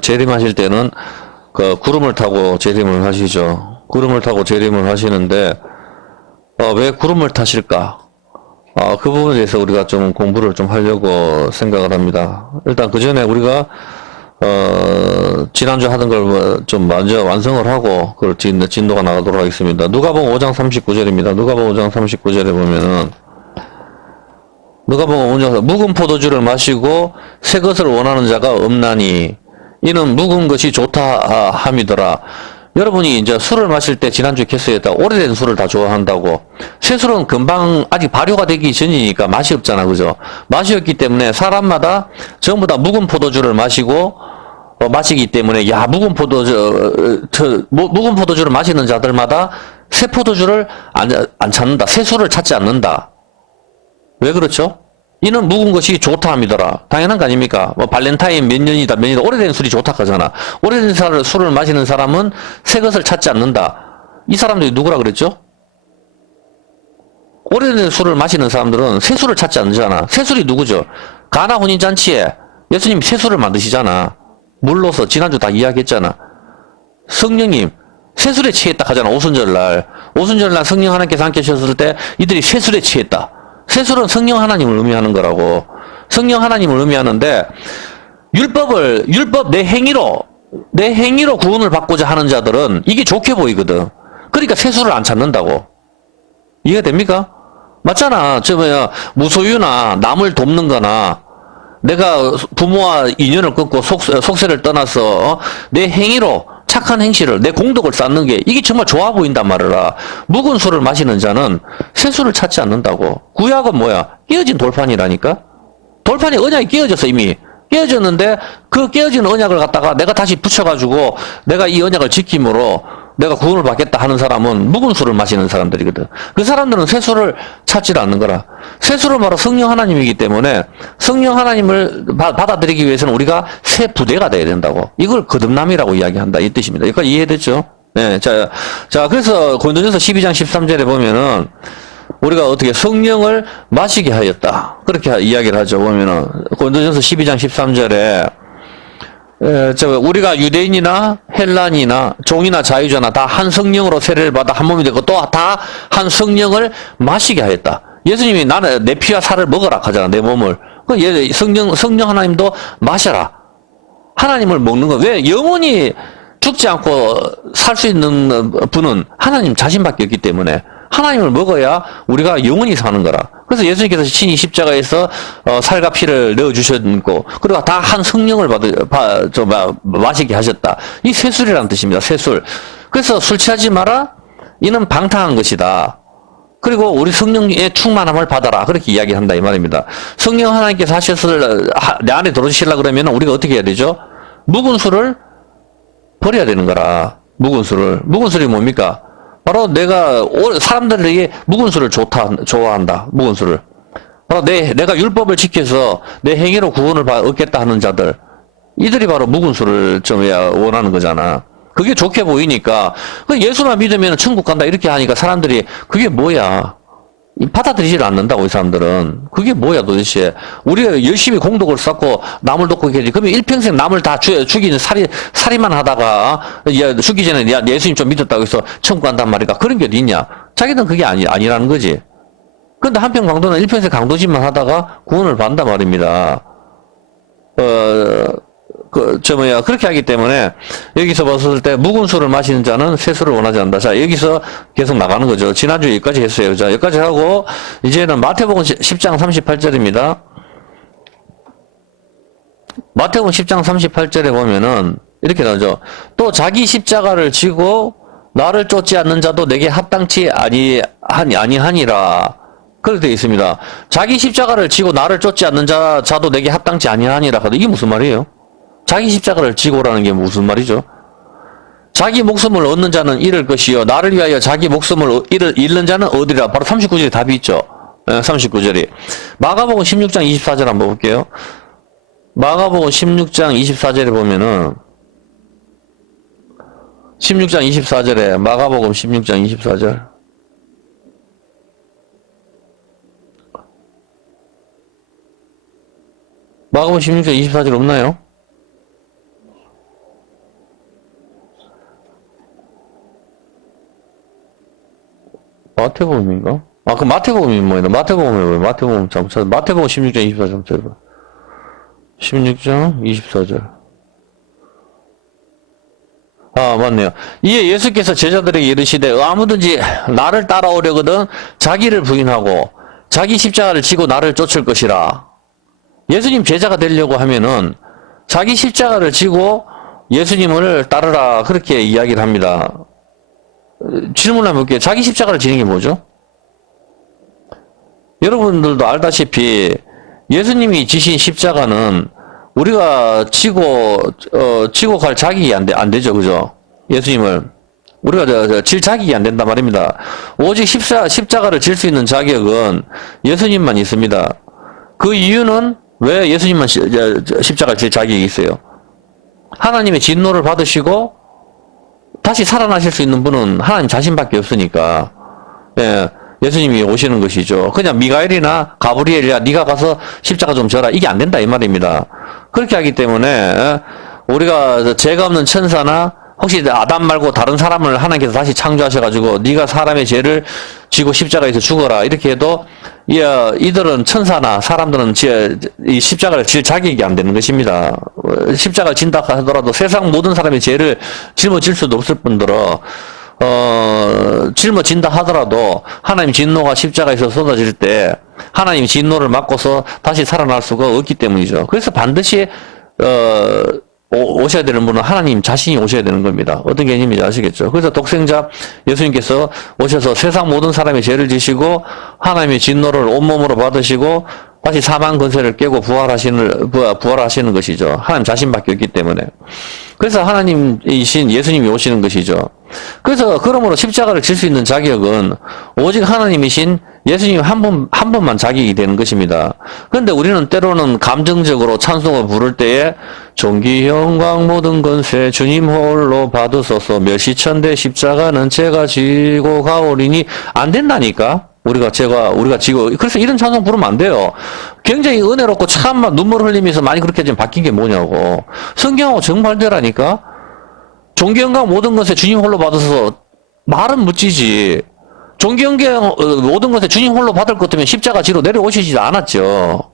재림하실 때는 그 구름을 타고 재림을 하시죠. 구름을 타고 재림을 하시는데 왜 구름을 타실까? 그 부분에 대해서 우리가 좀 공부를 좀 하려고 생각을 합니다. 일단 그 전에 우리가 지난주 하던 걸 좀 먼저 완성을 하고 그걸 진도가 나가도록 하겠습니다. 누가복음 5장 39절입니다. 누가복음 5장 39절에 보면은 누가복음 5장 묵은 포도주를 마시고 새 것을 원하는 자가 없나니 이는 묵은 것이 좋다 함이더라. 여러분이 이제 술을 마실 때 지난주에 캐스했다. 오래된 술을 다 좋아한다고. 새 술은 금방 아직 발효가 되기 전이니까 맛이 없잖아. 그죠? 맛이 없기 때문에 사람마다 전부 다 묵은 포도주를 마시고 마시기 때문에 묵은 포도주를 마시는 자들마다 새 포도주를 안 찾는다. 새 술을 찾지 않는다. 왜 그렇죠? 이는 묵은 것이 좋다 함이더라. 당연한 거 아닙니까? 발렌타인 몇 년이다, 오래된 술이 좋다 하잖아. 오래된 술을 마시는 사람은 새 것을 찾지 않는다. 이 사람들이 누구라 그랬죠? 오래된 술을 마시는 사람들은 새 술을 찾지 않잖아. 새 술이 누구죠? 가나 혼인잔치에 예수님이 새 술을 만드시잖아. 물로서 지난주 다 이야기했잖아. 성령님, 새 술에 취했다 하잖아. 오순절날. 오순절날 성령 하나님께서 함께 하셨을 때 이들이 새 술에 취했다. 세술은 성령 하나님을 의미하는 거라고. 성령 하나님을 의미하는데 율법 내 행위로 구원을 받고자 하는 자들은 이게 좋게 보이거든. 그러니까 세술을 안 찾는다고. 이해가 됩니까? 맞잖아. 무소유나 남을 돕는 거나 내가 부모와 인연을 끊고 속세를 떠나서 내 행위로 착한 행실을 내 공덕을 쌓는 게 이게 정말 좋아 보인단 말이라. 묵은 술을 마시는 자는 새 술을 찾지 않는다고. 구약은 뭐야? 깨어진 돌판이라니까. 돌판이 언약이 깨어졌어. 이미 깨어졌는데 그 깨어진 언약을 갖다가 내가 다시 붙여가지고 내가 이 언약을 지킴으로 내가 구원을 받겠다 하는 사람은 묵은 술을 마시는 사람들이거든. 그 사람들은 새 술을 찾지 않는 거라. 새 술은 바로 성령 하나님이기 때문에 성령 하나님을 받아들이기 위해서는 우리가 새 부대가 돼야 된다고. 이걸 거듭남이라고 이야기한다. 이 뜻입니다. 여기까지 이해됐죠? 네. 자, 그래서 고린도전서 12장 13절에 보면은 우리가 어떻게 성령을 마시게 하였다. 그렇게 이야기를 하죠. 보면은 고린도전서 12장 13절에 우리가 유대인이나 헬란이나 종이나 자유자나 다 한 성령으로 세례를 받아 한 몸이 되고 또 다 한 성령을 마시게 하였다. 예수님이 나는 내 피와 살을 먹어라 하잖아. 내 몸을. 성령 하나님도 마셔라. 하나님을 먹는 거. 왜? 영원히 죽지 않고 살 수 있는 분은 하나님 자신밖에 없기 때문에 하나님을 먹어야 우리가 영원히 사는 거라. 그래서 예수님께서 친히 십자가에서 살과 피를 넣어주셨고 그리고 다 한 성령을 마시게 하셨다. 이 세술이라는 뜻입니다. 세술. 그래서 술 취하지 마라. 이는 방탕한 것이다. 그리고 우리 성령의 충만함을 받아라. 그렇게 이야기한다 이 말입니다. 성령 하나님께서 내 안에 들어오시려고 그러면 우리가 어떻게 해야 되죠? 묵은 술을 버려야 되는 거라. 묵은 술이 뭡니까? 바로 사람들에게 묵은 술을 좋아한다. 묵은 술을. 바로 내가 율법을 지켜서 내 행위로 구원을 얻겠다 하는 자들. 이들이 바로 묵은 술을 좀 원하는 거잖아. 그게 좋게 보이니까, 예수만 믿으면 천국 간다 이렇게 하니까 사람들이 그게 뭐야. 받아들이질 않는다고, 이 사람들은. 그게 뭐야, 도대체. 우리가 열심히 공덕을 쌓고 남을 돕고 계지. 그러면 일평생 남을 다 죽이는 살이만 하다가, 죽기 전에 예수님 좀 믿었다고 해서 천국 간단 말이야. 그런 게 어딨냐. 자기는 그게 아니라는 거지. 근데 한편 강도는 일평생 강도짓만 하다가 구원을 받는단 말입니다. 그렇게 하기 때문에 여기서 봤을 때 묵은 술을 마시는 자는 새 술을 원하지 않는다. 자, 여기서 계속 나가는 거죠. 지난주 여기까지 했어요. 자, 여기까지 하고 이제는 마태복음 10장 38절입니다. 마태복음 10장 38절에 보면은 이렇게 나오죠. 또 자기 십자가를 지고 나를 쫓지 않는 자도 내게 합당치 아니하니라. 그렇게 되어 있습니다. 자기 십자가를 지고 나를 쫓지 않는 자도 내게 합당치 아니하니라. 이게 무슨 말이에요? 자기 십자가를 지고라는 게 무슨 말이죠? 자기 목숨을 얻는 자는 잃을 것이요 나를 위하여 자기 목숨을 잃는 자는 얻으리라. 바로 39절에 답이 있죠. 39절이. 마가복음 16장 24절 한번 볼게요. 마가복음 16장 24절에 보면은 16장 24절에 마가복음 16장 24절 마가복음 16장 24절 없나요? 마태복음인가? 아, 그 마태복음이 뭐예요? 마태복음이 왜? 마태복음 잘못 찾아. 마태복음 16장 24절 잘못 16장 24절. 아, 맞네요. 이에 예수께서 제자들에게 이르시되 아무든지 나를 따라오려거든 자기를 부인하고 자기 십자가를 지고 나를 쫓을 것이라. 예수님 제자가 되려고 하면은 자기 십자가를 지고 예수님을 따르라. 그렇게 이야기를 합니다. 질문 한번 볼게요. 자기 십자가를 지는 게 뭐죠? 여러분들도 알다시피 예수님이 지신 십자가는 우리가 지고 갈 자격이 안 되죠. 그죠? 예수님을. 우리가 질 자격이 안 된단 말입니다. 오직 십자가를 질 수 있는 자격은 예수님만 있습니다. 그 이유는 왜 예수님만 십자가를 질 자격이 있어요? 하나님의 진노를 받으시고 다시 살아나실 수 있는 분은 하나님 자신밖에 없으니까. 예. 예수님이 오시는 것이죠. 그냥 미가엘이나 가브리엘이야 네가 가서 십자가 좀 져라 이게 안 된다 이 말입니다. 그렇게 하기 때문에 우리가 죄가 없는 천사나 혹시 아담 말고 다른 사람을 하나님께서 다시 창조하셔가지고 네가 사람의 죄를 지고 십자가에서 죽어라 이렇게 해도 이들은 천사나 사람들은 이 십자가를 질 자격이 안 되는 것입니다. 십자가를 진다 하더라도 세상 모든 사람의 죄를 짊어질 수도 없을 뿐더러 짊어진다 하더라도 하나님 진노가 십자가에서 쏟아질 때 하나님 진노를 막고서 다시 살아날 수가 없기 때문이죠. 그래서 반드시 오셔야 되는 분은 하나님 자신이 오셔야 되는 겁니다. 어떤 개념인지 아시겠죠? 그래서 독생자 예수님께서 오셔서 세상 모든 사람의 죄를 지시고 하나님의 진노를 온몸으로 받으시고 다시 사망 권세를 깨고 부활하시는 것이죠. 하나님 자신밖에 없기 때문에. 그래서 하나님이신 예수님이 오시는 것이죠. 그래서 그러므로 십자가를 질 수 있는 자격은 오직 하나님이신 예수님 한 분만 자격이 되는 것입니다. 그런데 우리는 때로는 감정적으로 찬송을 부를 때에 존귀 영광 모든 권세 주님 홀로 받으소서 멸시천대 십자가는 제가 지고 가오리니 안 된다니까. 우리가 지고 그래서 이런 찬송 부르면 안 돼요. 굉장히 은혜롭고 참 눈물 흘리면서 많이 그렇게 좀 바뀐 게 뭐냐고. 성경하고 정반대라니까. 존귀 영광 모든 것에 주님 홀로 받아서 말은 멋지지. 존귀 영광 모든 것에 주님 홀로 받을 것 같으면 십자가 지로 내려오시지 않았죠.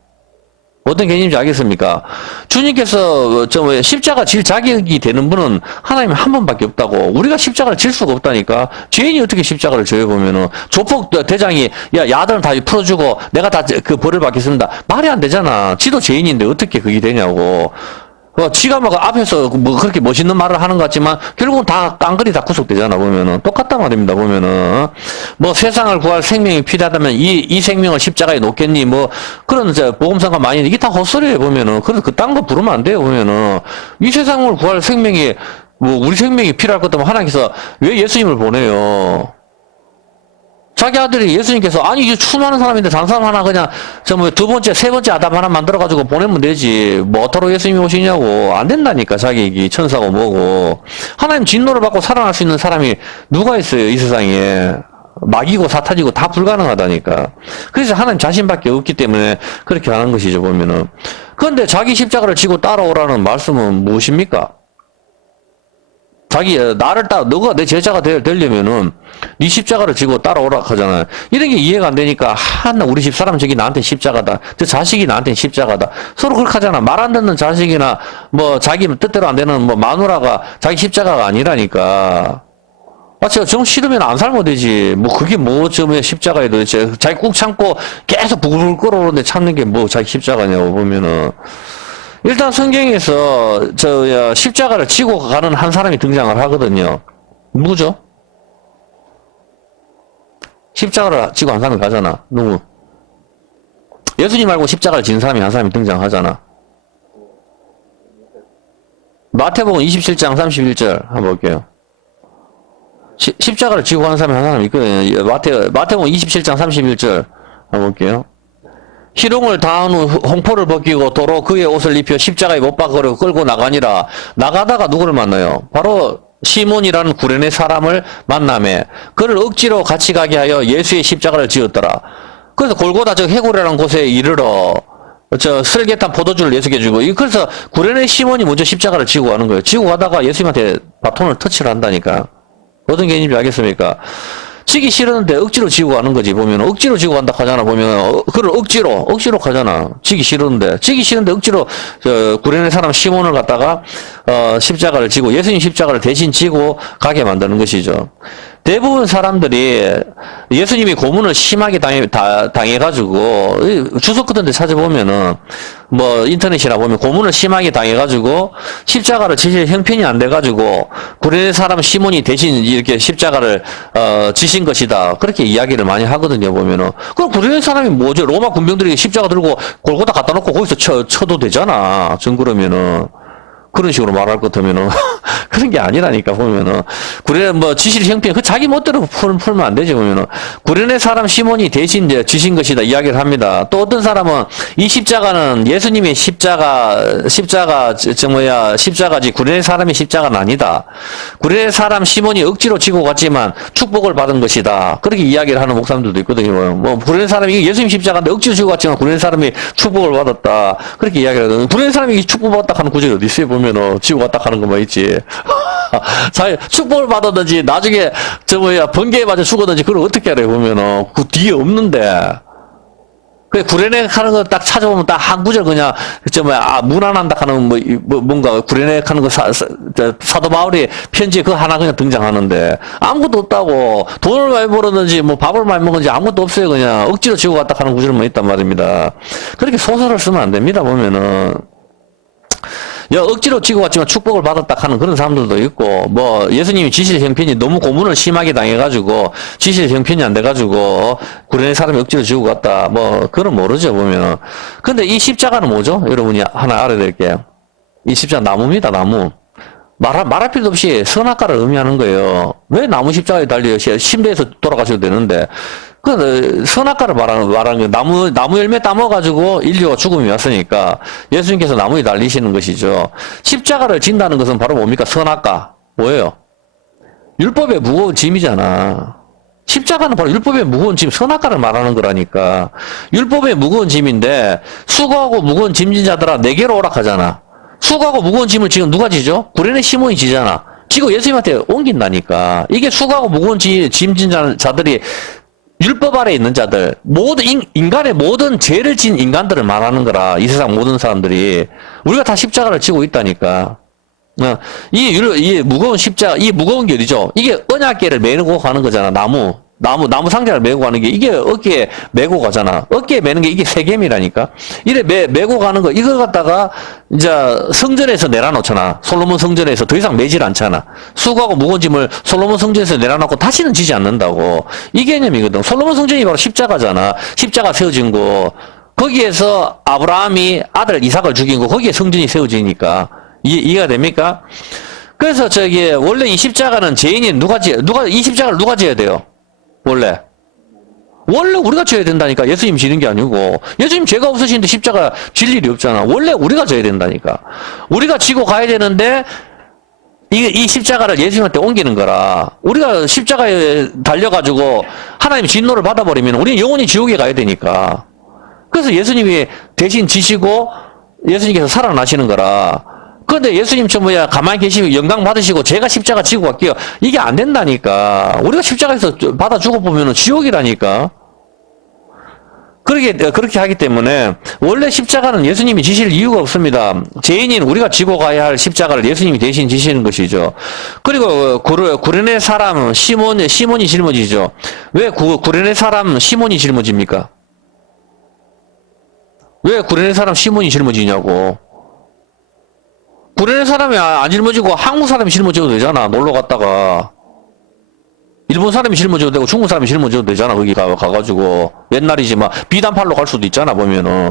어떤 개념인지 알겠습니까? 주님께서 십자가 질 자격이 되는 분은 하나님 한 분밖에 없다고. 우리가 십자가를 질 수가 없다니까. 죄인이 어떻게 십자가를 져요 보면은 조폭 대장이 야들은 다 풀어주고 내가 다 그 벌을 받겠습니다. 말이 안 되잖아. 지도 죄인인데 어떻게 그게 되냐고. 지가 막 앞에서 뭐 그렇게 멋있는 말을 하는 것 같지만 결국은 다 깡그리 다 구속되잖아 보면은. 똑같단 말입니다 보면은. 뭐 세상을 구할 생명이 필요하다면 이 생명을 십자가에 놓겠니 뭐 그런 복음성가 많이 이게 다 헛소리예요 보면은. 그래서 그딴 거 부르면 안 돼요 보면은. 이 세상을 구할 생명이 뭐 우리 생명이 필요할 것 같으면 하나님께서 왜 예수님을 보내요? 자기 아들이 예수님께서 아니 이게 수많은 사람인데 단 사람 하나 그냥 두 번째 세 번째 아담 하나 만들어가지고 보내면 되지 뭐 어떠로 예수님이 오시냐고. 안 된다니까. 자기 천사고 뭐고. 하나님 진노를 받고 살아날 수 있는 사람이 누가 있어요 이 세상에. 마귀고 사탄이고 다 불가능하다니까. 그래서 하나님 자신밖에 없기 때문에 그렇게 하는 것이죠 보면은. 그런데 자기 십자가를 지고 따라오라는 말씀은 무엇입니까? 너가 내 제자가 되려면은, 네 십자가를 지고 따라오라 하잖아요. 이런 게 이해가 안 되니까, 우리 집 사람 저기 나한테 십자가다. 저 자식이 나한테 십자가다. 서로 그렇게 하잖아. 말 안 듣는 자식이나, 뭐, 자기 뜻대로 안 되는 뭐, 마누라가 자기 십자가가 아니라니까. 정 싫으면 안 살면 되지. 뭐, 그게 뭐, 십자가에 도대체. 자기 꾹 참고 계속 부글부글 끓어오는데 참는 게 뭐, 자기 십자가냐고 보면은. 일단 성경에서 십자가를 지고 가는 한 사람이 등장을 하거든요. 누구죠? 십자가를 지고 한 사람이 가잖아. 누구? 예수님 말고 십자가를 진 사람이 한 사람이 등장하잖아. 마태복음 27장 31절 한번 볼게요. 십자가를 지고 가는 사람이 한 사람이 있거든요. 마태복음 27장 31절 한번 볼게요. 희롱을 당한 후 홍포를 벗기고 도로 그의 옷을 입혀 십자가에 못 박으려 끌고 나가니라. 나가다가 누구를 만나요? 바로 시몬이라는 구레네 사람을 만나매 그를 억지로 같이 가게 하여 예수의 십자가를 지었더라. 그래서 골고다 해골이라는 곳에 이르러 슬개탄 포도주를 예수께 주고. 그래서 구레네 시몬이 먼저 십자가를 지고 가는 거예요. 지고 가다가 예수님한테 바톤을 터치를 한다니까. 어떤 개념인지 알겠습니까? 지기 싫었는데 억지로 지고 가는 거지, 보면. 억지로 지고 간다 하잖아, 보면. 그걸 억지로 가잖아. 지기 싫은데 억지로, 구레네 사람 시몬을 갖다가, 십자가를 지고, 예수님 십자가를 대신 지고 가게 만드는 것이죠. 대부분 사람들이 예수님이 고문을 심하게 당해가지고, 주석 같은 데 찾아보면은, 뭐, 인터넷이나 보면 고문을 심하게 당해가지고, 십자가를 지실 형편이 안 돼가지고, 구레네 사람 시몬이 대신 이렇게 십자가를, 지신 것이다. 그렇게 이야기를 많이 하거든요, 보면은. 그럼 구레네 사람이 뭐죠? 로마 군병들이 십자가 들고 골고다 갖다 놓고 거기서 쳐도 되잖아. 전 그러면은. 그런 식으로 말할 것 같으면은 그런 게 아니라니까 보면은 구레네 뭐 지실 형편 그 자기 멋대로 풀면 안 되지 보면은 구레네 사람 시몬이 대신 이제 지신 것이다 이야기를 합니다. 또 어떤 사람은 이 십자가는 예수님의 십자가지 구레네 사람의 십자가는 아니다. 구레네 사람 시몬이 억지로 지고 갔지만 축복을 받은 것이다. 그렇게 이야기를 하는 목사님들도 있거든요. 뭐 구레네 사람이 예수님 십자가인데 억지로 지고 갔지만 구레네 사람이 축복을 받았다. 그렇게 이야기를 하거든요. 구레네 사람이 축복받았다 하는 구절이 어디 있어요? 보면은 지고 갔다 하는 것만 있지. 자, 축복을 받았든지 나중에 번개에 맞아 죽었든지 그걸 어떻게 알아요? 보면은 그 뒤에 없는데. 그 구레네 하는 거 딱 찾아보면 딱 한 구절 그냥 무난한다 하는 뭔가 구레네 하는 거 사도 바울이 편지에 그 하나 그냥 등장하는데 아무것도 없다고. 돈을 많이 벌었는지 뭐 밥을 많이 먹었는지 아무것도 없어요. 그냥 억지로 지고 갔다 하는 구절만 있단 말입니다. 그렇게 소설을 쓰면 안 됩니다. 보면은. 억지로 지고 갔지만 축복을 받았다 하는 그런 사람들도 있고, 뭐, 예수님이 지실 형편이 너무 고문을 심하게 당해가지고, 지실 형편이 안 돼가지고, 구레네 사람이 억지로 지고 갔다. 뭐, 그건 모르죠, 보면은. 근데 이 십자가는 뭐죠? 여러분이 하나 알아야 될 게. 이 십자가 나무입니다, 나무. 말할 필요도 없이 선악과를 의미하는 거예요. 왜 나무 십자가에 달려 침대에서 돌아가셔도 되는데, 선악과를 말하는 거 나무 열매 따먹어가지고 인류가 죽음이 왔으니까 예수님께서 나무에 달리시는 것이죠. 십자가를 진다는 것은 바로 뭡니까? 선악과. 뭐예요? 율법의 무거운 짐이잖아. 십자가는 바로 율법의 무거운 짐, 선악과를 말하는 거라니까. 율법의 무거운 짐인데, 수고하고 무거운 짐진 자들아, 내게로 오락하잖아. 수고하고 무거운 짐을 지금 누가 지죠? 구레네 시몬이 지잖아. 지고 예수님한테 옮긴다니까. 이게 수고하고 무거운 짐진 자들이 율법 아래 있는 자들, 인간의 모든 죄를 진 인간들을 말하는 거라. 이 세상 모든 사람들이. 우리가 다 십자가를 지고 있다니까. 이 무거운 십자가, 이 무거운 게 어디죠? 이게 언약궤를 메고 가는 거잖아. 나무 상자를 메고 가는 게, 이게 어깨에 메고 가잖아. 어깨에 메는 게 이게 세겜이라니까. 이래 메고 가는 거, 이걸 갖다가, 이제, 성전에서 내려놓잖아. 솔로몬 성전에서 더 이상 메질 않잖아. 수고하고 무거운 짐을 솔로몬 성전에서 내려놓고 다시는 지지 않는다고. 이 개념이거든. 솔로몬 성전이 바로 십자가잖아. 십자가 세워진 거. 거기에서 아브라함이 아들 이삭을 죽인 거, 거기에 성전이 세워지니까. 이해가 됩니까? 그래서 원래 이 십자가는 죄인이 이 십자가를 누가 지어야 돼요? 원래 우리가 져야 된다니까. 예수님 지는 게 아니고. 예수님 죄가 없으신데 십자가 질 일이 없잖아. 원래 우리가 져야 된다니까. 우리가 지고 가야 되는데 이 십자가를 예수님한테 옮기는 거라. 우리가 십자가에 달려가지고 하나님 진노를 받아버리면 우리는 영원히 지옥에 가야 되니까. 그래서 예수님이 대신 지시고 예수님께서 살아나시는 거라. 그런데 예수님 가만히 계시고 영광 받으시고 제가 십자가 지고 갈게요. 이게 안 된다니까. 우리가 십자가에서 받아 죽어보면 지옥이라니까. 그렇게 하기 때문에 원래 십자가는 예수님이 지실 이유가 없습니다. 죄인인 우리가 지고 가야 할 십자가를 예수님이 대신 지시는 것이죠. 그리고 구레네 사람 시몬이 짊어지죠. 왜 구레네 사람 시몬이 짊어집니까? 왜 구레네 사람 시몬이 짊어지냐고. 구레네 사람이 안 짊어지고 한국 사람이 짊어져도 되잖아. 놀러 갔다가. 일본 사람이 짊어져도 되고 중국 사람이 짊어져도 되잖아. 거기 가가지고. 옛날이지만 비단팔로 갈 수도 있잖아. 보면은.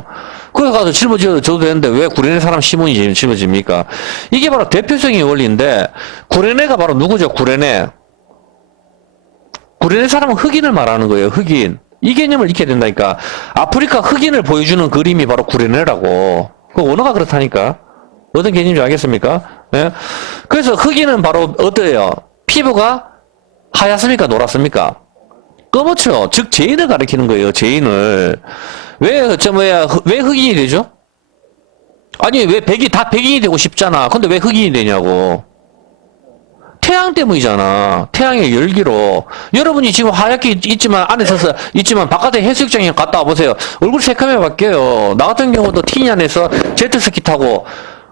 거기 가서 짊어져도 되는데 왜 구레네 사람 시몬이 짊어집니까? 이게 바로 대표적인 원리인데 구레네가 바로 누구죠? 구레네 사람은 흑인을 말하는 거예요. 흑인. 이 개념을 익혀야 된다니까. 아프리카 흑인을 보여주는 그림이 바로 구레네라고. 그 언어가 그렇다니까. 어떤 개념인지 알겠습니까? 예? 그래서 흑인은 바로 어때요? 피부가 하얗습니까? 노랗습니까? 검었죠. 즉 죄인을 가리키는 거예요. 죄인을. 왜 흑인이 되죠? 아니 왜 다 백인이 되고 싶잖아. 근데 왜 흑인이 되냐고. 태양 때문이잖아. 태양의 열기로. 여러분이 지금 하얗게 있지만, 안에 서서 있지만, 바깥에 해수욕장에 갔다 와보세요. 얼굴 새카매 바뀌어요. 나 같은 경우도 티니안에서 제트스키 타고,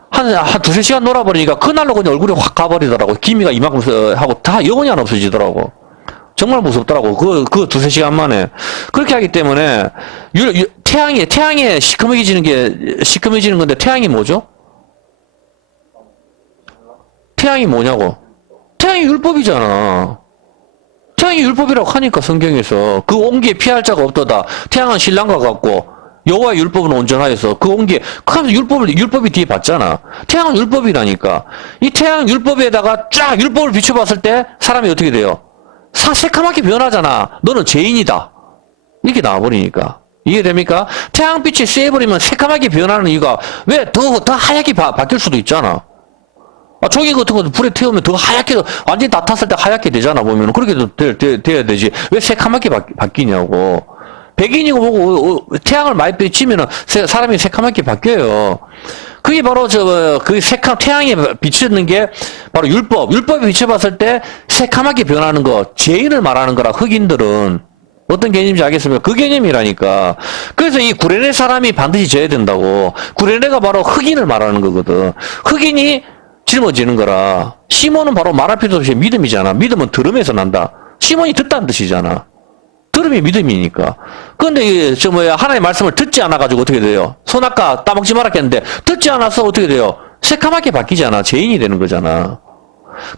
한 두세 시간 놀아버리니까, 그날로 그냥 얼굴이 확 가버리더라고. 기미가 이만큼 하고, 다 영원히 안 없어지더라고. 정말 무섭더라고. 그 두세 시간 만에. 그렇게 하기 때문에, 태양에 시커매지는 건데, 태양이 뭐죠? 태양이 뭐냐고. 태양이 율법이잖아. 태양이 율법이라고 하니까 성경에서 그 온기에 피할 자가 없도다. 태양은 신랑과 같고 여호와의 율법은 온전하여서 그 온기에 하면서 율법이 뒤에 봤잖아. 태양은 율법이라니까. 이 태양 율법에다가 쫙 율법을 비춰봤을 때 사람이 어떻게 돼요? 새카맣게 변하잖아. 너는 죄인이다. 이게 나와버리니까. 이해됩니까? 태양빛이 쐬버리면 새카맣게 변하는 이유가 왜 더 하얗게 바뀔 수도 있잖아. 종이 같은 것도 불에 태우면 더 하얗게, 완전히 다 탔을 때 하얗게 되잖아, 보면은. 그렇게도 돼야 되지. 왜 새카맣게 바뀌냐고. 백인이고 뭐고, 태양을 많이 비치면은 사람이 새카맣게 바뀌어요. 그게 바로 태양에 비치는 게 바로 율법. 율법에 비춰봤을 때 새카맣게 변하는 거, 죄인을 말하는 거라, 흑인들은. 어떤 개념인지 알겠습니까? 그 개념이라니까. 그래서 이 구레네 사람이 반드시 져야 된다고. 구레네가 바로 흑인을 말하는 거거든. 흑인이 짊어지는 거라. 시몬은 바로 말할 필요도 없이 믿음이잖아. 믿음은 들음에서 난다. 시몬이 듣다는 뜻이잖아. 들음이 믿음이니까. 그런데 하나님의 말씀을 듣지 않아가지고 어떻게 돼요? 손아까 따먹지 말았겠는데 듣지 않아서 어떻게 돼요? 새카맣게 바뀌잖아. 죄인이 되는 거잖아.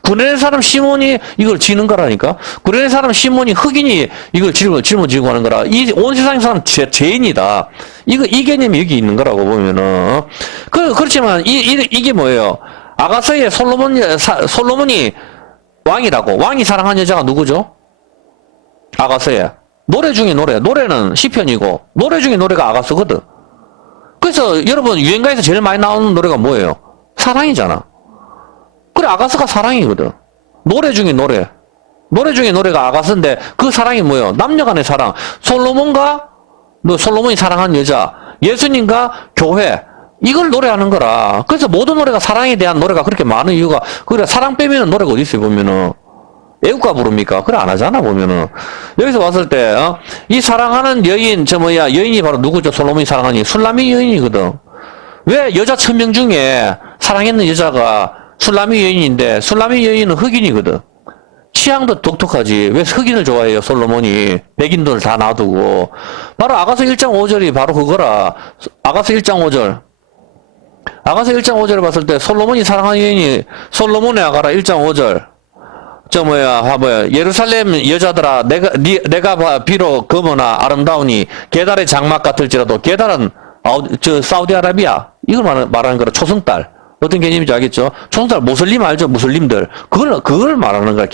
구레네 사람 시몬이 이걸 지는 거라니까. 구레네 사람 시몬이 흑인이 이걸 짊어지고 하는 거라. 온 세상 사람 죄인이다. 이 개념이 여기 있는 거라고 보면은. 그렇지만 이게 뭐예요? 아가서의 솔로몬이 왕이라고. 왕이 사랑한 여자가 누구죠? 아가서의. 노래 중에 노래는 시편이고, 노래 중에 노래가 아가서거든. 그래서 여러분, 유행가에서 제일 많이 나오는 노래가 뭐예요? 사랑이잖아. 그래, 아가서가 사랑이거든. 노래 중에 노래가 아가서인데, 그 사랑이 뭐예요? 남녀 간의 사랑. 솔로몬이 사랑한 여자, 예수님과 교회, 이걸 노래하는 거라. 그래서 모든 노래가 사랑에 대한 노래가 그렇게 많은 이유가, 그래, 사랑 빼면은 노래가 어디 있어요, 보면은. 애국가 부릅니까? 그래, 안 하잖아, 보면은. 여기서 봤을 때, 이 사랑하는 여인, 여인이 바로 누구죠? 솔로몬이 사랑하니? 술라미 여인이거든. 왜 여자 1000명 중에 사랑했는 여자가 술라미 여인인데, 술라미 여인은 흑인이거든. 취향도 독특하지. 왜 흑인을 좋아해요, 솔로몬이? 백인들 다 놔두고. 바로 아가서 1장 5절이 바로 그거라. 아가서 1장 5절. 아가서 1장 5절을 봤을 때 솔로몬이 사랑하는 여인이 솔로몬의 아가라 1장 5절. 예루살렘 여자들아 내가 비록 검으나 아름다우니 게달의 장막 같을지라도 게달은 사우디아라비아 이걸 말하는 거라. 초승달. 어떤 개념인지 알겠죠? 초승달 무슬림 알죠? 무슬림들. 그걸 말하는 거야.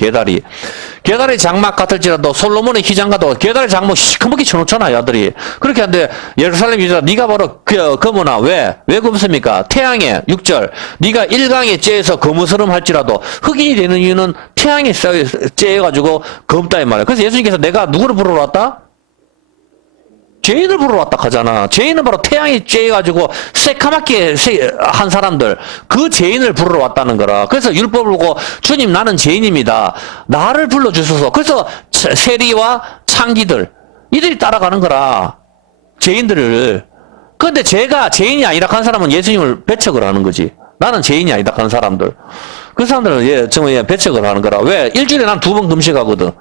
게달의 장막 같을지라도 솔로몬의 휘장가도 게달의 장막 시커멓게 쳐놓잖아, 아들이. 그렇게 한데 예루살렘 여자 네가 바로 검으나 왜 검습니까? 태양에 6절 네가 일강에 째에서 거무스름 할지라도 흑인이 되는 이유는 태양에 째가지고 검다 이 말이야. 그래서 예수님께서 내가 누구를 부르러 왔다? 죄인을 부르러 왔다 하잖아. 죄인은 바로 태양이 쬐가지고 새카맣게 한 사람들, 그 죄인을 부르러 왔다는 거라. 그래서 율법을 보고 주님 나는 죄인입니다. 나를 불러주소서. 그래서 세리와 창기들 이들이 따라가는 거라. 죄인들을. 그런데 제가 죄인이 아니라 한 사람은 예수님을 배척을 하는 거지. 나는 죄인이 아니다 한 사람들. 그 사람들은 정말 배척을 하는 거라. 왜? 일주일에 난 2번 금식하거든.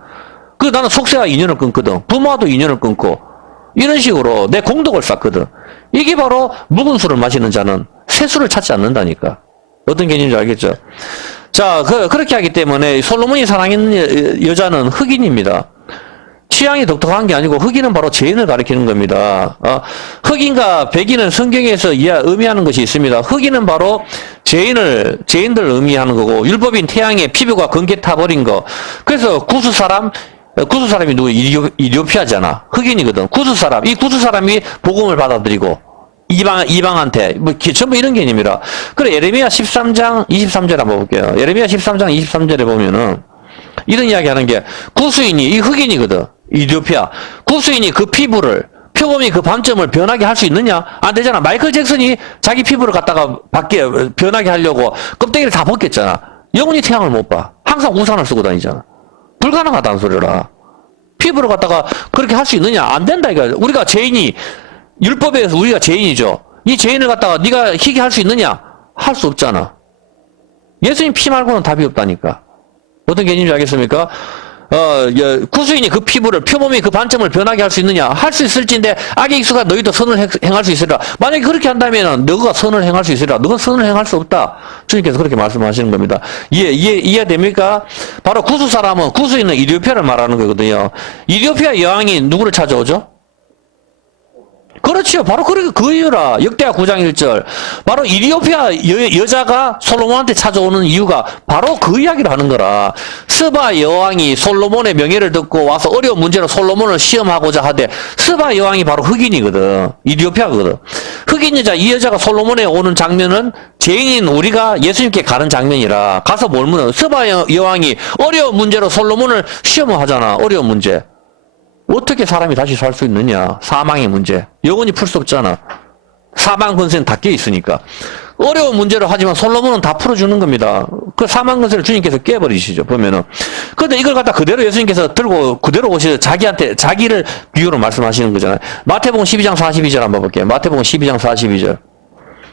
나는 속세와 인연을 끊거든. 부모와도 인연을 끊고. 이런 식으로 내 공덕을 쌓거든. 이게 바로 묵은 술을 마시는 자는 새 술을 찾지 않는다니까. 어떤 개념인지 알겠죠? 자, 그렇게 하기 때문에 솔로몬이 사랑했는 여자는 흑인입니다. 취향이 독특한 게 아니고 흑인은 바로 죄인을 가리키는 겁니다. 흑인과 백인은 성경에서 의미하는 것이 있습니다. 흑인은 바로 죄인들 의미하는 거고, 율법인 태양의 피부가 건개 타버린 거. 그래서 구스 사람이 누구? 이디오피아잖아. 흑인이거든. 이 구스 사람이 복음을 받아들이고, 이방한테, 전부 이런 개념이라. 그래, 예레미야 13장 23절 한번 볼게요. 예레미야 13장 23절에 보면은, 이런 이야기 하는 게, 구스인이, 이 흑인이거든. 이디오피아. 구스인이 그 피부를, 표범이 그 반점을 변하게 할 수 있느냐? 안 되잖아. 마이클 잭슨이 자기 피부를 갖다가 변하게 하려고 껍데기를 다 벗겼잖아. 영원히 태양을 못 봐. 항상 우산을 쓰고 다니잖아. 불가능하다는 소리라. 피부를 갖다가 그렇게 할 수 있느냐? 안 된다, 이거. 우리가 죄인이, 율법에 의해서 우리가 죄인이죠. 이 죄인을 갖다가 네가 희게 할 수 있느냐? 할 수 없잖아. 예수님 피 말고는 답이 없다니까. 어떤 개념인지 알겠습니까? 구수인이 그 피부를, 표범이 그 반점을 변하게 할 수 있느냐? 할 수 있을진데, 악의 익수가 너희도 선을 행할 수 있으리라. 만약에 그렇게 한다면, 너가 선을 행할 수 있으리라. 너가 선을 행할 수 없다. 주님께서 그렇게 말씀하시는 겁니다. 이해됩니까? 바로 구수 사람은, 구수인은 이디오피아를 말하는 거거든요. 이디오피아 여왕이 누구를 찾아오죠? 그렇지요. 바로 그 이유라. 역대하 9장 1절. 바로 이디오피아 여자가 솔로몬한테 찾아오는 이유가 바로 그 이야기를 하는 거라. 스바 여왕이 솔로몬의 명예를 듣고 와서 어려운 문제로 솔로몬을 시험하고자 하되, 스바 여왕이 바로 흑인이거든. 이디오피아거든. 흑인 여자, 이 여자가 솔로몬에 오는 장면은 죄인인 우리가 예수님께 가는 장면이라. 가서 뭘 물어? 스바 여왕이 어려운 문제로 솔로몬을 시험을 하잖아. 어려운 문제. 어떻게 사람이 다시 살 수 있느냐? 사망의 문제. 영원히 풀 수 없잖아. 사망 권세는 다 깨 있으니까. 어려운 문제를 하지만 솔로몬은 다 풀어주는 겁니다. 그 사망 권세를 주님께서 깨버리시죠, 보면은. 근데 이걸 갖다 그대로 예수님께서 들고 그대로 오시서 자기를 비유로 말씀하시는 거잖아요. 마태복음 12장 42절 한번 볼게요. 마태복음 12장 42절.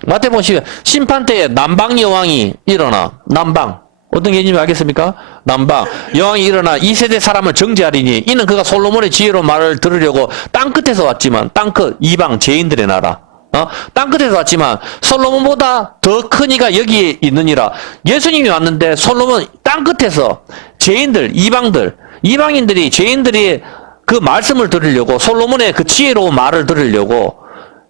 마태복음 12장. 심판 때에 남방 여왕이 일어나. 남방. 어떤 개념인지 알겠습니까? 남방. 여왕이 일어나 이 세대 사람을 정죄하리니 이는 그가 솔로몬의 지혜로 말을 들으려고 땅끝에서 왔지만, 땅끝, 이방, 죄인들의 나라. 땅끝에서 왔지만 솔로몬보다 더 큰 이가 여기에 있느니라. 예수님이 왔는데 솔로몬 땅끝에서 죄인들, 이방인들이, 죄인들이 그 말씀을 들으려고, 솔로몬의 그 지혜로운 말을 들으려고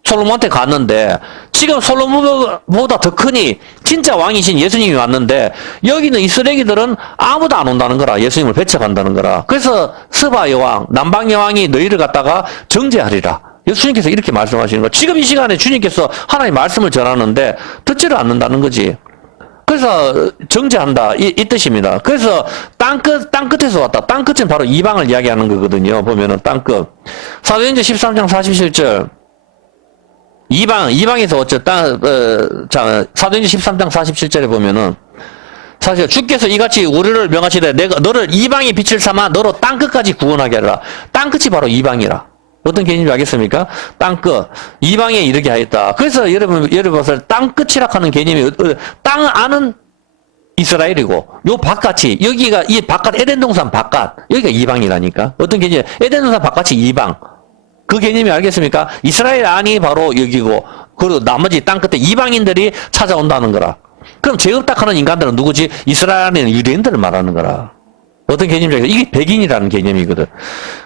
솔로몬한테 갔는데, 지금 솔로몬보다 더 크니 진짜 왕이신 예수님이 왔는데, 여기는 이 쓰레기들은 아무도 안 온다는 거라. 예수님을 배척한다는 거라. 그래서 스바 여왕, 남방 여왕이 너희를 갖다가 정죄하리라. 예수님께서 이렇게 말씀하시는 거야. 지금 이 시간에 주님께서 하나님의 말씀을 전하는데 듣지를 않는다는 거지. 그래서 정죄한다, 이 뜻입니다. 그래서 땅끝에서 왔다. 땅끝은 바로 이방을 이야기하는 거거든요. 보면은 땅끝. 사도행전 13장 47절. 이방에서 사도행전 13장 47절에 보면은, 사실 주께서 이같이 우리를 명하시되 내가 너를 이방의 빛을 삼아 너로 땅끝까지 구원하게 하라. 땅끝이 바로 이방이라. 어떤 개념인지 알겠습니까? 땅끝. 이방에 이르게 하였다. 그래서 여러분 땅끝이라 하는 개념이, 땅 안은 이스라엘이고, 요 바깥이, 여기가 이 바깥, 에덴 동산 바깥, 여기가 이방이라니까. 어떤 개념이, 에덴 동산 바깥이 이방. 그 개념이 알겠습니까? 이스라엘 안이 바로 여기고, 그리고 나머지 땅끝에 이방인들이 찾아온다는 거라. 그럼 죄 없다 하는 인간들은 누구지? 이스라엘 안에는 유대인들을 말하는 거라. 어떤 개념이죠? 이게 백인이라는 개념이거든.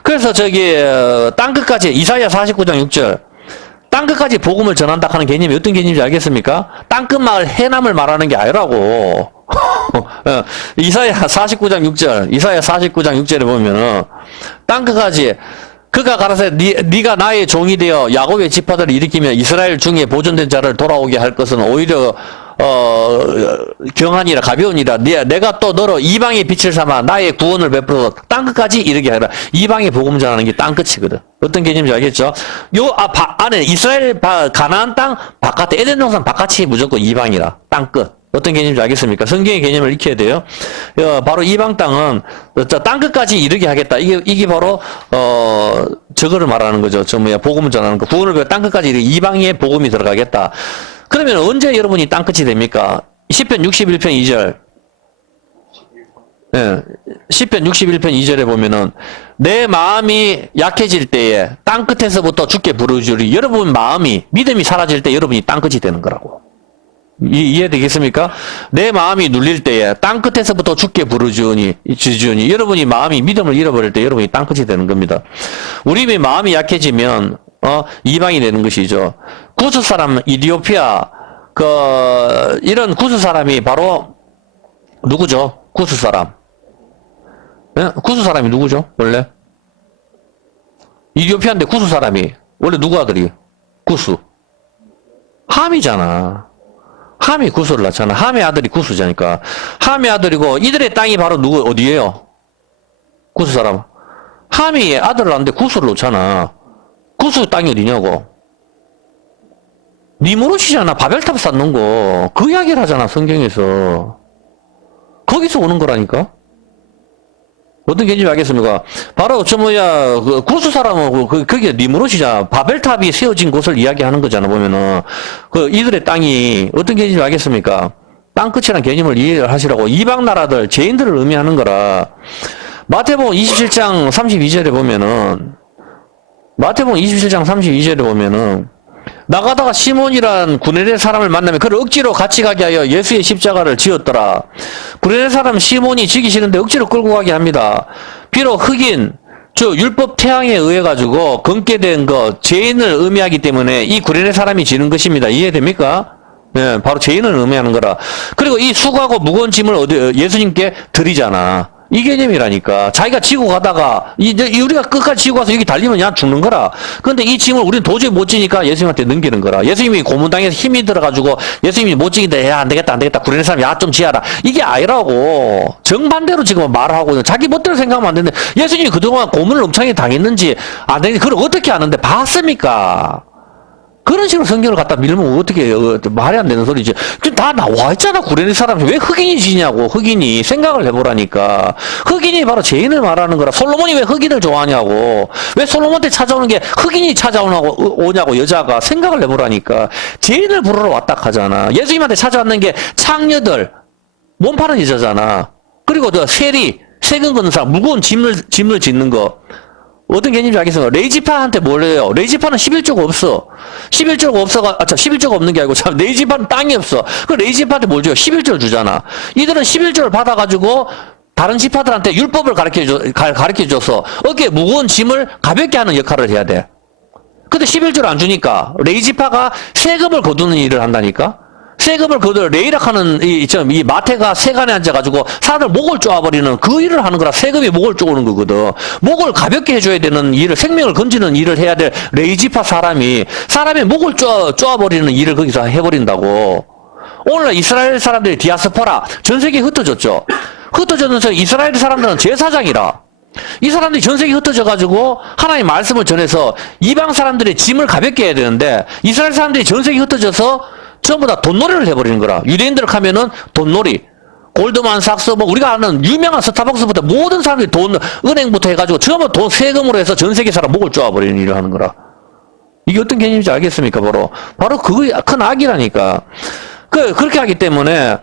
그래서 땅끝까지, 이사야 49장 6절. 땅끝까지 복음을 전한다 하는 개념이 어떤 개념인지 알겠습니까? 땅끝 마을 해남을 말하는 게 아니라고. 이사야 49장 6절에 보면은, 땅끝까지, 그가 가라사대 네가 나의 종이 되어 야곱의 지파들을 일으키며 이스라엘 중에 보존된 자를 돌아오게 할 것은 오히려 경하니라, 가벼우니라. 내가 또 너로 이방의 빛을 삼아 나의 구원을 베풀어 땅끝까지 이르게 하라. 이방의 복음 전하는 게 땅끝이거든. 어떤 개념인지 알겠죠? 안에 이스라엘 가나안 땅 바깥에, 에덴 동산 바깥이 무조건 이방이라. 땅끝. 어떤 개념인지 알겠습니까? 성경의 개념을 익혀야 돼요. 바로 이방 땅은 땅끝까지 이르게 하겠다. 이게 바로 저거를 말하는 거죠. 복음을 전하는 거. 구원을 땅끝까지 이르게, 이방의 복음이 들어가겠다. 그러면 언제 여러분이 땅끝이 됩니까? 시편 61편 2절. 예. 시편 61편 2절에 보면은, 내 마음이 약해질 때에 땅끝에서부터 주께 부르주리. 여러분 마음이, 믿음이 사라질 때 여러분이 땅끝이 되는 거라고. 이해되겠습니까? 내 마음이 눌릴 때에 땅끝에서부터 주께 부르주니, 여러분이 마음이 믿음을 잃어버릴 때 여러분이 땅끝이 되는 겁니다. 우리 마음이 약해지면, 이방이 되는 것이죠. 구스 사람, 이디오피아, 이런 구스 사람이 바로, 누구죠? 구스 사람. 네? 구스 사람이 누구죠? 원래? 이디오피아인데 구스 사람이, 원래 누구 아들이? 구스. 함이잖아. 함이 구스를 낳잖아. 함의 아들이 구스자니까. 함의 아들이고, 이들의 땅이 바로 어디예요? 구스 사람. 함이 아들을 낳는데 구스를 놓잖아. 구스 땅이 어디냐고. 니무롯이잖아. 바벨탑 쌓는 거. 그 이야기를 하잖아, 성경에서. 거기서 오는 거라니까. 어떤 개념이 알겠습니까? 바로, 그 구스 사람은, 그게 니무롯이잖아. 바벨탑이 세워진 곳을 이야기하는 거잖아, 보면은. 이들의 땅이, 어떤 개념이 알겠습니까? 땅끝이라는 개념을 이해를 하시라고. 이방 나라들, 죄인들을 의미하는 거라. 마태복음 27장 32절에 보면은, 나가다가 시몬이란 구레네 사람을 만나면 그를 억지로 같이 가게 하여 예수의 십자가를 지었더라. 구레네 사람 시몬이 지기 싫은데 억지로 끌고 가게 합니다. 비록 흑인, 율법 태양에 의해 가지고 검게 된 것, 죄인을 의미하기 때문에 이 구레네 사람이 지는 것입니다. 이해됩니까? 네, 바로 죄인을 의미하는 거라. 그리고 이 수고하고 무거운 짐을 예수님께 드리잖아. 이 개념이라니까. 자기가 지고 가다가, 우리가 끝까지 지고 가서 여기 달리면 그냥 죽는 거라. 그런데 이 짐을 우리는 도저히 못 지니까 예수님한테 넘기는 거라. 예수님이 고문당해서 힘이 들어가지고, 예수님이 못 지긴데, 야, 안 되겠다. 구레네 사람, 야, 좀 지하라. 이게 아니라고. 정반대로 지금 말을 하고 있는, 자기 멋대로 생각하면 안 되는데, 예수님이 그동안 고문을 엄청나게 당했는지, 안 되는지, 그걸 어떻게 아는데, 봤습니까? 그런 식으로 성경을 갖다 밀면 어떻게 말이 안 되는 소리지. 다 나와 있잖아. 구레네 사람이 왜 흑인이 지냐고. 흑인이 생각을 해보라니까. 흑인이 바로 죄인을 말하는 거라. 솔로몬이 왜 흑인을 좋아하냐고. 왜 솔로몬한테 찾아오는 게 흑인이 찾아오냐고 여자가 생각을 해보라니까. 죄인을 부르러 왔다 하잖아. 예수님한테 찾아왔는 게 창녀들, 몸 파는 여자잖아. 그리고 세금 걷는 사람, 무거운 짐을 짓는 거. 어떤 개념인지 알겠습니까? 레이지파한테 뭘 해요? 레이지파는 11조가 없어. 11조가 없는 게 아니고, 레이지파는 땅이 없어. 그 레이지파한테 뭘 줘요? 11조를 주잖아. 이들은 11조를 받아가지고, 다른 지파들한테 율법을 가르쳐줘서, 어깨에 무거운 짐을 가볍게 하는 역할을 해야 돼. 근데 11조를 안 주니까, 레이지파가 세금을 거두는 일을 한다니까? 세금을 레이락하는 이 마태가 세간에 앉아가지고 사람들 목을 쪼아버리는 그 일을 하는 거라. 세금이 목을 쪼는 거거든. 목을 가볍게 해줘야 되는 일을, 생명을 건지는 일을 해야 될 레이지파 사람의 목을 쪼아버리는 일을 거기서 해버린다고. 오늘날 이스라엘 사람들이 디아스포라, 전 세계에 흩어졌죠. 흩어졌는데 이스라엘 사람들은 제사장이라. 이 사람들이 전 세계에 흩어져가지고 하나님의 말씀을 전해서 이방 사람들의 짐을 가볍게 해야 되는데, 이스라엘 사람들이 전 세계에 흩어져서 전부 다 돈놀이를 해버리는 거라. 유대인들 하면은 돈놀이, 골드만삭스, 우리가 아는 유명한 스타벅스부터 모든 사람들이 은행부터 해가지고 전부 돈 세금으로 해서 전 세계 사람 목을 쪼아버리는 일을 하는 거라. 이게 어떤 개념인지 알겠습니까? 바로 그거 큰 악이라니까. 그렇게 하기 때문에,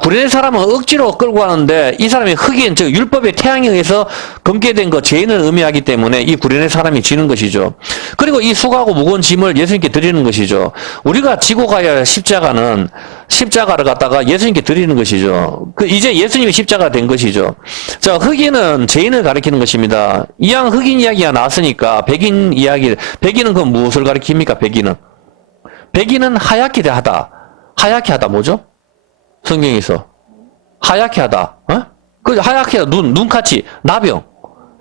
구레네 사람은 억지로 끌고 가는데, 이 사람이 흑인, 율법의 태양에 의해서 검게된 죄인을 의미하기 때문에 이 구레네 사람이 지는 것이죠. 그리고 이 수고하고 무거운 짐을 예수님께 드리는 것이죠. 우리가 지고 가야 할 십자가를 갖다가 예수님께 드리는 것이죠. 이제 예수님이 십자가 된 것이죠. 자, 흑인은 죄인을 가리키는 것입니다. 이왕 흑인 이야기가 나왔으니까, 백인은 그 무엇을 가리킵니까, 백인은 하얗게 하다. 하얗게 하다 뭐죠? 성경에서 하얗게 하다. 하얗게 하다. 눈같이 나병,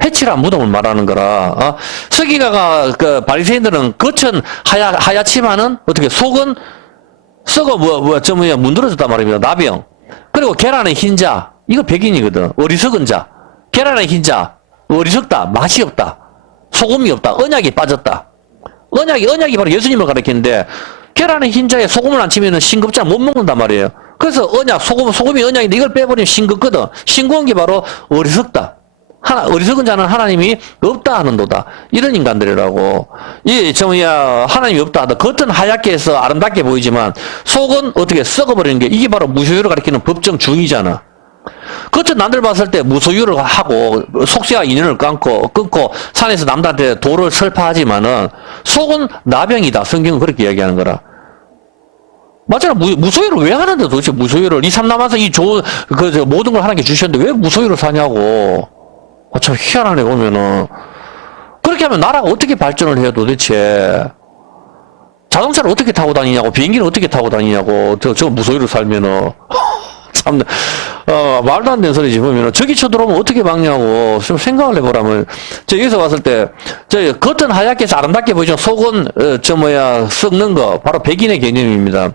해칠한 무덤을 말하는 거라. 서기가가 바리새인들은 겉은 하얗지만은 어떻게 속은 썩어 문드러졌단 말입니다. 나병. 그리고 계란의 흰자, 이거 백인이거든. 어리석은 자. 계란의 흰자, 어리석다, 맛이 없다, 소금이 없다, 언약이 빠졌다. 언약이 바로 예수님을 가리키는데, 계란의 흰자에 소금을 안 치면은 싱겁지 못 먹는단 말이에요. 그래서 소금이 언약인데 이걸 빼버리면 싱겁거든. 싱거운 게 바로 어리석다. 어리석은 자는 하나님이 없다 하는도다. 이런 인간들이라고. 하나님이 없다 하다. 겉은 하얗게 해서 아름답게 보이지만 속은 어떻게 썩어버리는 게, 이게 바로 무소유를 가리키는 법정 중의잖아. 겉은 남들 봤을 때 무소유를 하고 속세와 인연을 끊고 산에서 남들한테 도를 설파하지만은 속은 나병이다. 성경은 그렇게 이야기하는 거라. 맞잖아. 무소유를 왜 하는데 도대체 무소유를. 이 삼남아서 모든 걸 하나님께 주셨는데 왜 무소유를 사냐고. 참 희한하네, 보면은. 그렇게 하면 나라가 어떻게 발전을 해요, 도대체. 자동차를 어떻게 타고 다니냐고, 비행기를 어떻게 타고 다니냐고, 저 무소유로 살면은. 참, 말도 안 되는 소리지, 보면은. 저기 쳐들어오면 어떻게 막냐고, 좀 생각을 해보라면. 여기서 봤을 때, 겉은 하얗게 해서 아름답게 보이지만 속은, 썩는 거, 바로 백인의 개념입니다.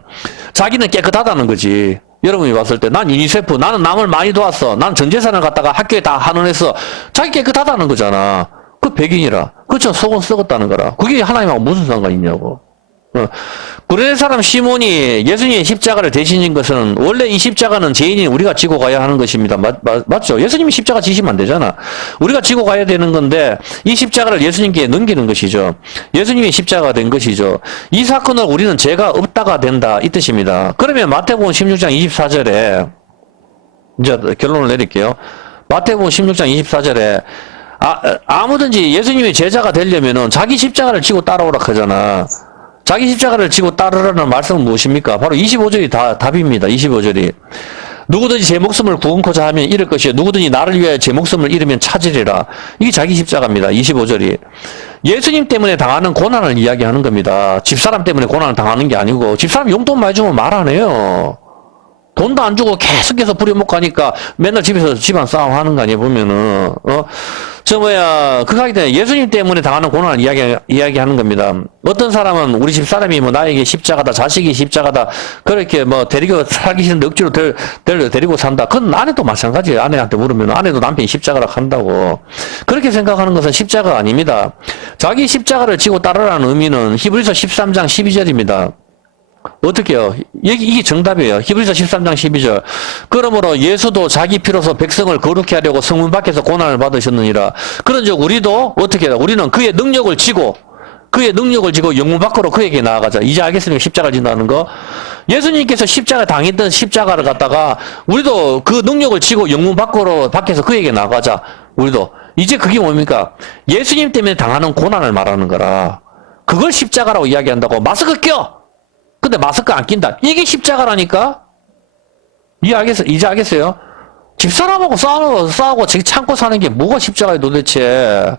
자기는 깨끗하다는 거지. 여러분이 봤을 때, 난 유니세프, 나는 남을 많이 도왔어. 난 전 재산을 갖다가 학교에 다 환원했어. 자기 깨끗하다는 거잖아. 그 백인이라. 그렇죠. 속은 썩었다는 거라. 그게 하나님하고 무슨 상관이 있냐고. 구레네 사람 시몬이 예수님의 십자가를 대신진 것은 원래 이 십자가는 죄인인 우리가 지고 가야 하는 것입니다. 맞죠? 예수님이 십자가 지시면 안 되잖아. 우리가 지고 가야 되는 건데 이 십자가를 예수님께 넘기는 것이죠. 예수님이 십자가가 된 것이죠. 이 사건을 우리는 죄가 없다가 된다 이 뜻입니다. 그러면 마태복음 16장 24절에 이제 결론을 내릴게요. 마태복음 16장 24절에 아무든지 예수님의 제자가 되려면은 자기 십자가를 지고 따라오라 하잖아. 자기 십자가를 지고 따르라는 말씀은 무엇입니까? 바로 25절이 답입니다. 25절이. 누구든지 제 목숨을 구원코자 하면 잃을 것이요. 누구든지 나를 위하여 제 목숨을 잃으면 찾으리라. 이게 자기 십자가입니다. 25절이. 예수님 때문에 당하는 고난을 이야기하는 겁니다. 집사람 때문에 고난을 당하는 게 아니고, 집사람 용돈 많이 주면 말 안 해요. 돈도 안 주고 계속해서 부려먹고 하니까 맨날 집에서 집안 싸움 하는 거 아니에요, 보면은. 그하기 때문에 예수님 때문에 당하는 고난을 이야기하는 겁니다. 어떤 사람은 우리 집 사람이 나에게 십자가다, 자식이 십자가다, 그렇게 데리고 살기 싫은데 억지로 데리고 산다. 그건 아내도 마찬가지예요. 아내한테 물으면 아내도 남편이 십자가라 한다고. 그렇게 생각하는 것은 십자가가 아닙니다. 자기 십자가를 지고 따르라는 의미는 히브리서 13장 12절입니다. 어떻게요? 이게 정답이에요. 히브리서 13장 12절. 그러므로 예수도 자기 피로서 백성을 거룩히 하려고 성문 밖에서 고난을 받으셨느니라. 그런즉 우리도 어떻게 해요? 우리는 그의 능력을 지고 영문 밖으로 그에게 나아가자. 이제 알겠습니까? 십자가를 진다는 거. 예수님께서 십자가 당했던 십자가를 갖다가 우리도 그 능력을 지고 영문 밖에서 그에게 나아가자. 우리도. 이제 그게 뭡니까? 예수님 때문에 당하는 고난을 말하는 거라. 그걸 십자가라고 이야기한다고. 마스크 껴! 근데 마스크 안 낀다. 이게 십자가라니까? 이제 알겠어요? 집사람하고 싸우고 저기 참고 사는 게 뭐가 십자가야 도대체.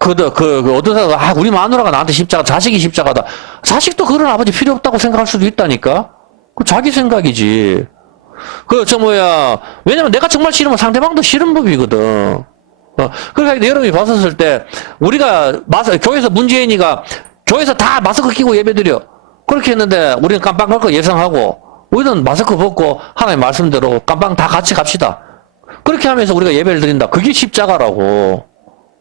어떤 사람, 우리 마누라가 나한테 십자가, 자식이 십자가다. 자식도 그런 아버지 필요 없다고 생각할 수도 있다니까? 그 자기 생각이지. 왜냐면 내가 정말 싫으면 상대방도 싫은 법이거든. 그러니까 여러분이 봤었을 때, 교회에서 문재인이가 교회에서 다 마스크 끼고 예배드려. 그렇게 했는데 우리는 깜빵 갈 거 예상하고 우리는 마스크 벗고 하나님 말씀대로 깜빵 다 같이 갑시다. 그렇게 하면서 우리가 예배를 드린다. 그게 십자가라고.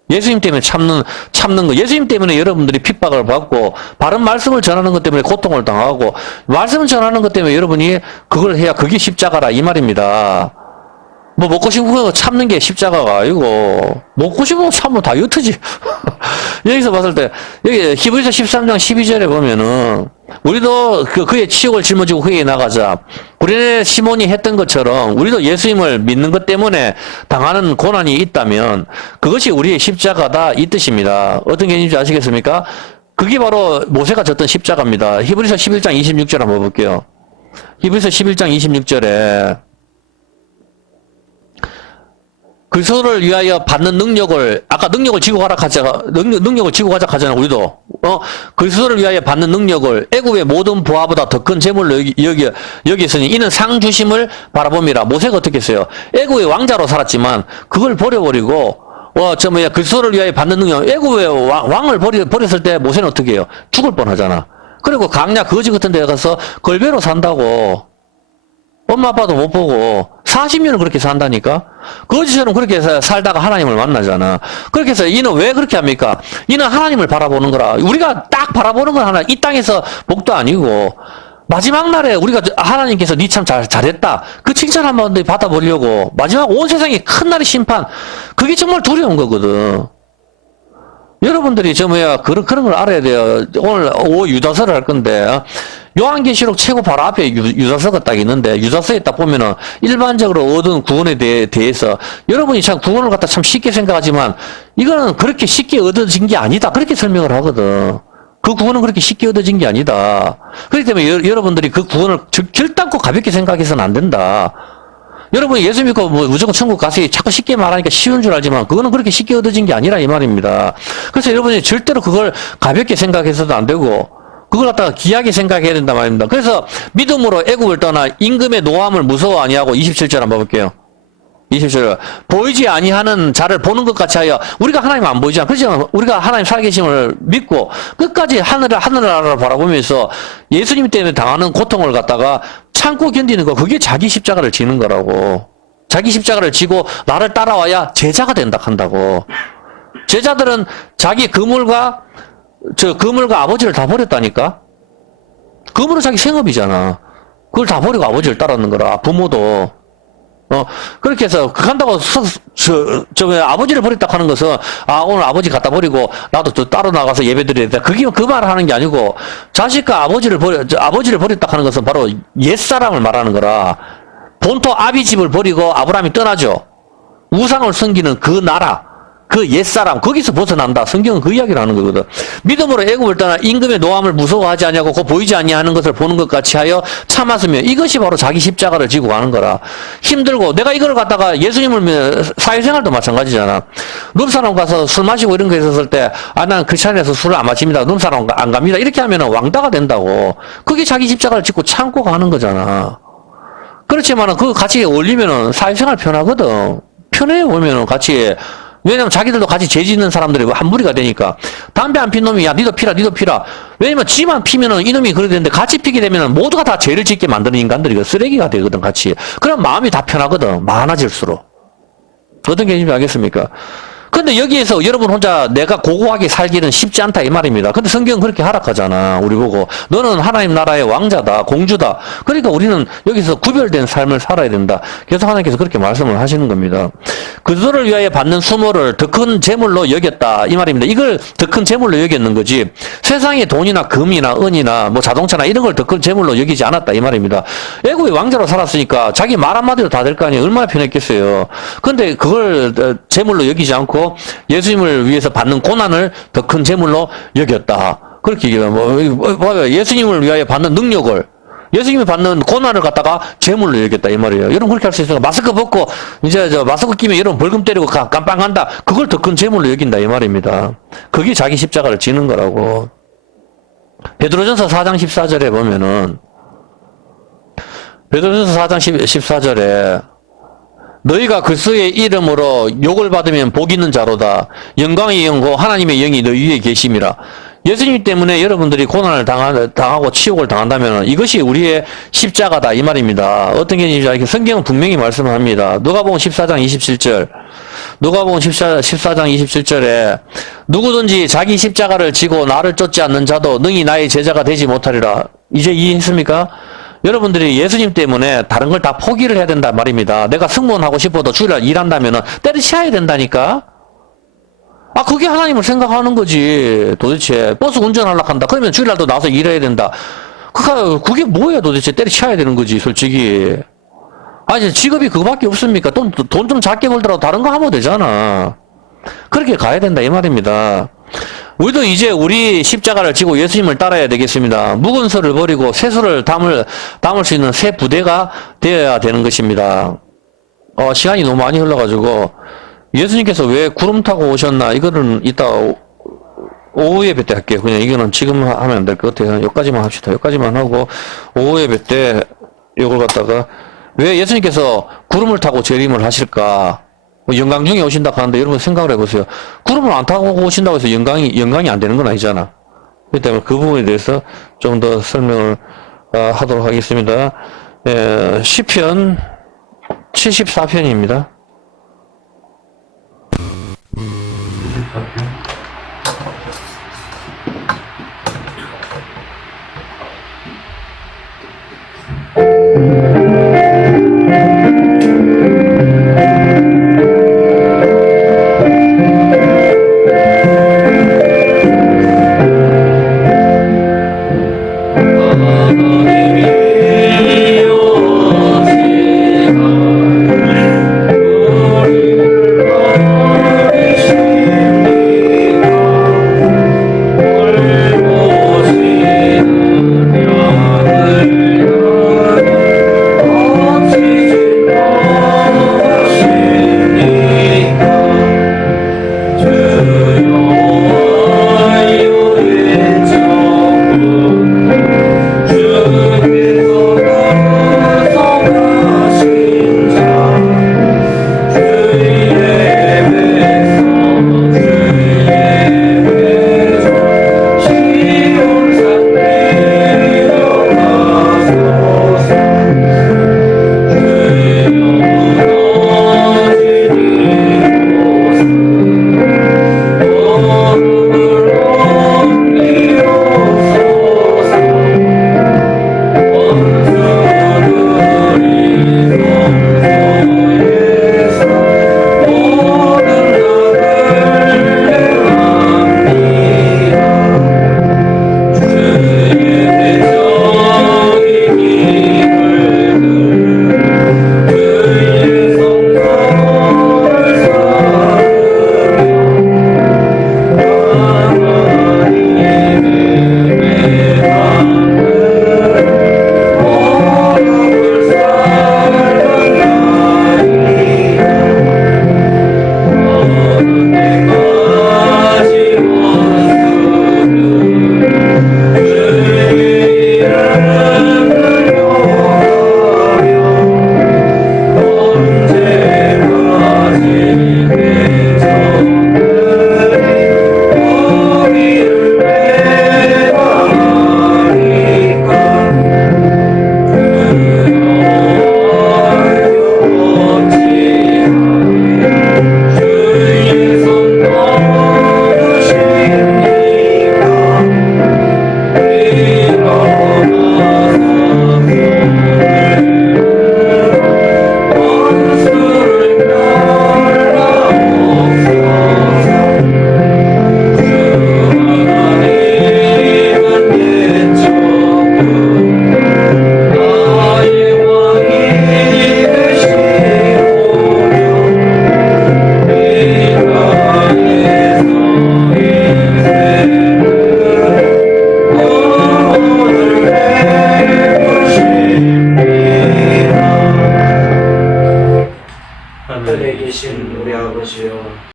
예수님 때문에 참는 거. 예수님 때문에 여러분들이 핍박을 받고 바른 말씀을 전하는 것 때문에 고통을 당하고 말씀을 전하는 것 때문에 여러분이 그걸 해야 그게 십자가라 이 말입니다. 먹고 싶은 거 참는 게 십자가가 아니고, 먹고 싶은 거 참으면 다이어트지. 여기서 봤을 때, 여기 히브리서 13장 12절에 보면은, 우리도 그의 치욕을 짊어지고 그에게 나가자. 구레네 시몬이 했던 것처럼, 우리도 예수님을 믿는 것 때문에 당하는 고난이 있다면, 그것이 우리의 십자가다, 이 뜻입니다. 어떤 개념인지 아시겠습니까? 그게 바로 모세가 졌던 십자가입니다. 히브리서 11장 26절 한번 볼게요. 히브리서 11장 26절에, 그리스도를 위하여 받는 능력을, 아까 능력을 지고 가자 하잖아, 우리도. 그리스도를 위하여 받는 능력을 애굽의 모든 부하보다 더 큰 재물로 여기으니 이는 상 주심을 바라봅니다. 모세가 어떻게 했어요? 애굽의 왕자로 살았지만, 그걸 버려버리고, 그리스도를 위하여 받는 능력, 애굽의 왕을 버렸을 때 모세는 어떻게 해요? 죽을 뻔 하잖아. 그리고 강야 거지 같은 데 가서 걸배로 산다고. 엄마 아빠도 못 보고 40년을 그렇게 산다니까. 거지처럼 그렇게 살다가 하나님을 만나잖아. 그렇게 해서 이는 왜 그렇게 합니까? 이는 하나님을 바라보는 거라. 우리가 딱 바라보는 건 하나, 이 땅에서 복도 아니고 마지막 날에 우리가 하나님께서 니 참 잘했다, 그 칭찬 한번 받아보려고 마지막 온 세상에 큰 날의 심판, 그게 정말 두려운 거거든. 여러분들이 그런 걸 알아야 돼요. 오늘 오후 유다서를 할 건데, 요한계시록 최고 바로 앞에 유다서가 딱 있는데, 유다서에 딱 보면은 일반적으로 얻은 구원에 대해서 여러분이 참 구원을 갖다 참 쉽게 생각하지만, 이거는 그렇게 쉽게 얻어진 게 아니다, 그렇게 설명을 하거든. 그 구원은 그렇게 쉽게 얻어진 게 아니다. 그렇기 때문에 여러분들이 그 구원을 결단코 가볍게 생각해서는 안 된다. 여러분이 예수 믿고 무조건 천국 가세요, 자꾸 쉽게 말하니까 쉬운 줄 알지만 그거는 그렇게 쉽게 얻어진 게 아니라 이 말입니다. 그래서 여러분이 절대로 그걸 가볍게 생각해서도 안 되고 그걸 갖다가 귀하게 생각해야 된다 말입니다. 그래서 믿음으로 애굽을 떠나 임금의 노함을 무서워 아니하고 27절 한번 볼게요. 27절. 보이지 아니하는 자를 보는 것 같이 하여, 우리가 하나님 안 보이잖아. 그렇죠? 우리가 하나님 살아계심을 믿고 끝까지 하늘나라를 바라보면서 예수님 때문에 당하는 고통을 갖다가 참고 견디는 거, 그게 자기 십자가를 지는 거라고. 자기 십자가를 지고 나를 따라와야 제자가 된다 한다고. 제자들은 자기 그물과 저 그물과 아버지를 다 버렸다니까? 그물은 자기 생업이잖아. 그걸 다 버리고 아버지를 따랐는 거라. 부모도. 그렇게 해서, 간다고, 아버지를 버렸다 하는 것은, 오늘 아버지 갖다 버리고, 나도 저 따로 나가서 예배 드려야 돼. 그게 그 말을 하는 게 아니고, 자식과 아버지를 버렸다 하는 것은 바로 옛사람을 말하는 거라. 본토 아비집을 버리고 아브라함이 떠나죠. 우상을 섬기는 그 나라. 그 옛사람, 거기서 벗어난다. 성경은 그 이야기를 하는 거거든. 믿음으로 애굽을 떠나 임금의 노함을 무서워하지 아니하고 그 보이지 아니하는 것을 보는 것 같이 하여 참았으며 이것이 바로 자기 십자가를 지고 가는 거라. 힘들고 내가 이걸 갖다가 예수님을 사회생활도 마찬가지잖아. 룸사람 가서 술 마시고 이런 거 있었을 때 난 크리스찬에서 술을 안 마십니다. 룸사람 안 갑니다. 이렇게 하면 왕따가 된다고. 그게 자기 십자가를 짓고 참고 가는 거잖아. 그렇지만은 그 같이 어울리면은 사회생활 편하거든. 편해 오면은 같이. 왜냐면 자기들도 같이 죄 짓는 사람들이 한 무리가 되니까. 담배 안 핀 놈이, 야, 니도 피라, 니도 피라. 왜냐면 지만 피면은 이놈이 그래 되는데 같이 피게 되면은 모두가 다 죄를 짓게 만드는 인간들이 쓰레기가 되거든, 같이. 그럼 마음이 다 편하거든, 많아질수록. 어떤 개념인지 알겠습니까? 근데 여기에서 여러분 혼자 내가 고고하게 살기는 쉽지 않다 이 말입니다. 근데 성경은 그렇게 하락하잖아. 우리 보고 너는 하나님 나라의 왕자다, 공주다. 그러니까 우리는 여기서 구별된 삶을 살아야 된다. 그래서 하나님께서 그렇게 말씀을 하시는 겁니다. 그들을 위하여 받는 수모를 더 큰 재물로 여겼다 이 말입니다. 이걸 더 큰 재물로 여겼는 거지. 세상의 돈이나 금이나 은이나 뭐 자동차나 이런 걸 더 큰 재물로 여기지 않았다 이 말입니다. 애국의 왕자로 살았으니까 자기 말 한마디로 다 될 거 아니에요. 얼마나 편했겠어요. 근데 그걸 재물로 여기지 않고 예수님을 위해서 받는 고난을 더 큰 재물로 여겼다. 그렇게 얘기해요. 예수님을 위하여 받는 능력을, 예수님이 받는 고난을 갖다가 재물로 여겼다 이 말이에요. 여러분 그렇게 할 수 있어요. 마스크 벗고 이제 마스크 끼면 여러분 벌금 때리고 깜빵한다. 그걸 더 큰 재물로 여긴다 이 말입니다. 그게 자기 십자가를 지는 거라고. 베드로전서 4장 14절에 보면은, 베드로전서 4장 14절에 너희가 그리스도의 이름으로 욕을 받으면 복 있는 자로다. 영광의 영고 하나님의 영이 너희 위에 계심이라. 예수님 때문에 여러분들이 고난을 당하고 치욕을 당한다면 이것이 우리의 십자가다 이 말입니다. 어떤 게 있는지 성경은 분명히 말씀을 합니다. 누가복음 14장 27절. 누가복음 14장 27절에 누구든지 자기 십자가를 지고 나를 쫓지 않는 자도 능히 나의 제자가 되지 못하리라. 이제 이해했습니까? 여러분들이 예수님 때문에 다른 걸 다 포기를 해야 된단 말입니다. 내가 승무원하고 싶어도 주일날 일한다면 때려치워야 된다니까? 그게 하나님을 생각하는 거지. 도대체 버스 운전하려고 한다. 그러면 주일날도 나와서 일해야 된다. 그게 뭐야 도대체. 때려치워야 되는 거지 솔직히. 직업이 그거밖에 없습니까? 돈 좀 작게 벌더라도 다른 거 하면 되잖아. 그렇게 가야 된다 이 말입니다. 우리도 이제 우리 십자가를 지고 예수님을 따라야 되겠습니다. 묵은 소를 버리고 새 소를 담을 수 있는 새 부대가 되어야 되는 것입니다. 시간이 너무 많이 흘러가지고 예수님께서 왜 구름 타고 오셨나 이거는 이따 오후 예배 때 할게요. 그냥 이거는 지금 하면 안 될 것 같아요. 여기까지만 합시다. 여기까지만 하고 오후 예배 때 이걸 갖다가 왜 예수님께서 구름을 타고 재림을 하실까? 영광 중에 오신다고 하는데 여러분 생각을 해보세요. 구름을 안 타고 오신다고 해서 영광이 안 되는 건 아니잖아. 그렇기 때문에 그 부분에 대해서 좀 더 설명을 하도록 하겠습니다. 시편 74편입니다.